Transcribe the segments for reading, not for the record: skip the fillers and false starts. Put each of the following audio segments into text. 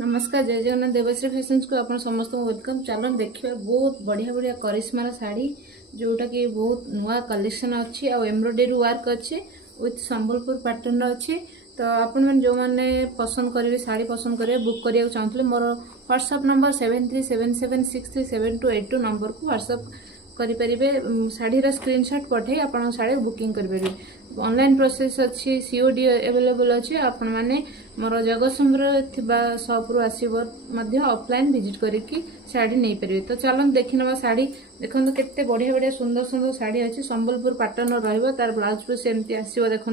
नमस्कार, जय जगन्नाथ। देवश्री फैशन्स को आप समस्त वेलकम। चलो देखिए बहुत बढ़िया बढ़िया करिश्मार शाढ़ी जोटा कि बहुत नुआ कलेक्शन अच्छी आ एम्ब्रॉयडरी वर्क अच्छे विथ संबलपुर पैटर्न अच्छी। तो आपण मैंने जो मैंने पसंद करेंगे शाढ़ी पसंद करेंगे बुक करिया चाहूँ मोर व्हाट्सएप नंबर 7377637282 नंबर को व्हाट्सएप करेंगे। शाढ़ीर स्क्रीनशॉट पठे आप शाढ़ी बुकिंग करेंगे। ऑनलाइन प्रोसेस अच्छी, सीओडी अवेलेबल अच्छी। आपण मैंने मोर जगतसिंहपुर सॉप रु आसवर ऑफलाइन विजिट करके शाढ़ी नहीं पारे। तो चलो देखी ना शाढ़ी देखो केते बढ़िया बढ़िया सुंदर सुंदर शाढ़ी अच्छी संबलपुर पैटर्न रही तार ब्लाउज पीस एमती आसो देखो।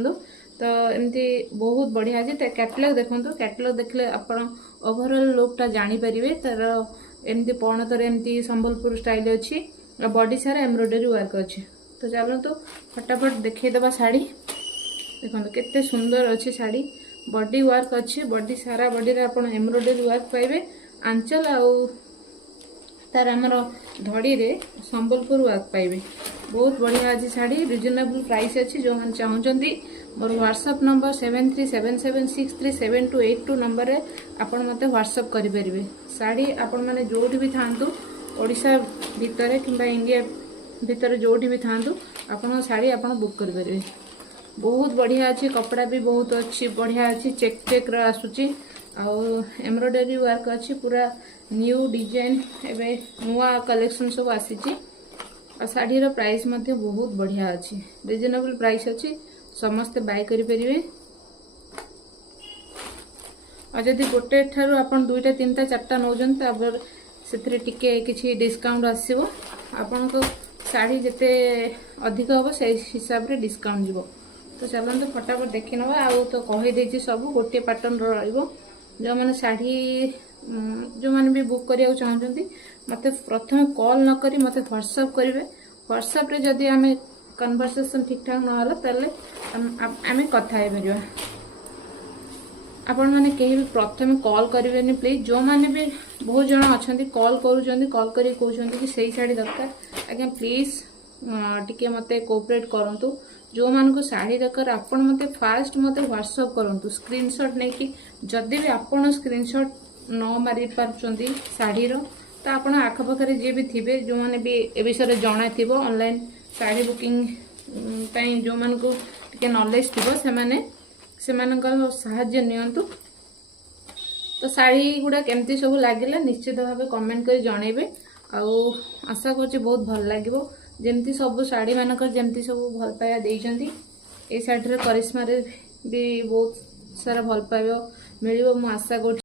तो एमती बहुत बढ़िया अच्छे। कैटलॉग देखो, कैटलॉग देखले आप ओवरऑल लुकटा जानीपर तार एमती पणतर एमती संबलपुर स्टाइल अच्छी। बॉडी सारा एम्ब्रॉयडरी वर्क अच्छे। तो चलो तो फटाफट देखीदबा शाढ़ी देखो केते सुंदर अच्छे। शाढ़ी बॉडी वर्क अच्छे, बॉडी सारा बॉडी रे आपण एम्ब्रॉयडरी वर्क पाइबे। आंचल आउ तार आमर धड़ी रे संबलपुर वर्क पाइबे। बहुत बढ़िया अच्छी शाढ़ी, रिजनेबल प्राइस अच्छी। जो मैंने चाहते मोर व्हाट्सएप नंबर 7377637282 नंबर रे आपण मते व्हाट्सएप करेंगे। शाढ़ी आपण मैंने जोटी भी था ओडिशा भितर कि इंडिया भितर जोटी भी था आपण शाढ़ी आपण बुक करेंगे। बहुत बढ़िया अच्छी, कपड़ा भी बहुत अच्छी बढ़िया अच्छी। चेक चेक आसूची एम्ब्रॉयडरी वर्क अच्छी। पूरा न्यू डिजाइन एवं नुआ कलेक्शन सब आसी। शाढ़ीर प्राइस मध्य बहुत बढ़िया अच्छी, रिजनेबल प्राइस अच्छी। समस्ते बाय करेंगे। और जदि गोटे ठार आप दुईटा तीनटा चार्टा नौजन से किसी डिस्काउंट आसो। आपण को शाढ़ी जिते अधिक हम से हिसाब से डिस्काउंट जीव। तो चलते फटाफट देखी ना। आउ तो कहीदे सब गोटे पैटर्न जो मैंने शाढ़ी जो मैंने भी बुक करने चाहते मत प्रथम कॉल न करी मत व्हाट्सएप करेंगे। व्हाट्सएप रे जदि आम कन्वर्सेशन ठीक ठाक ना ताले आम कथा पार। आपण मैंने कहीं भी प्रथम कॉल करेंगे प्लीज। जो मैंने भी बहुत जन अच्छा कॉल कॉल कर कहते कि सही शाढ़ी दरकार आज्ञा प्लीज टिके मत कोऑपरेट करूँ। जो मान को शाढ़ी दरकार आपण मते फास्ट मते व्हाट्सएप करूँ स्क्रीनशॉट नहीं कि जदि भी आपण स्क्रीनशॉट न मारी पार्टी शाढ़ीर तो आप आखपाखे जी भी थे जो मैंने भी ए विषय जना थी ऑनलाइन शाढ़ी बुकिंग जो मान को टिके नॉलेज थी से साहाय्य नियंतु। तो शाढ़ी गुड़ा केमती सब लगे निश्चित भाव कमेंट कर जनइबे। आशा कर बहुत भल लगे जमती सब शाढ़ी मानक जमती सब भल पाया देइचंती। ए शाढ़ी करिश्मा भी बहुत सारा भल पाइबो मिलिबो मु आशा कर।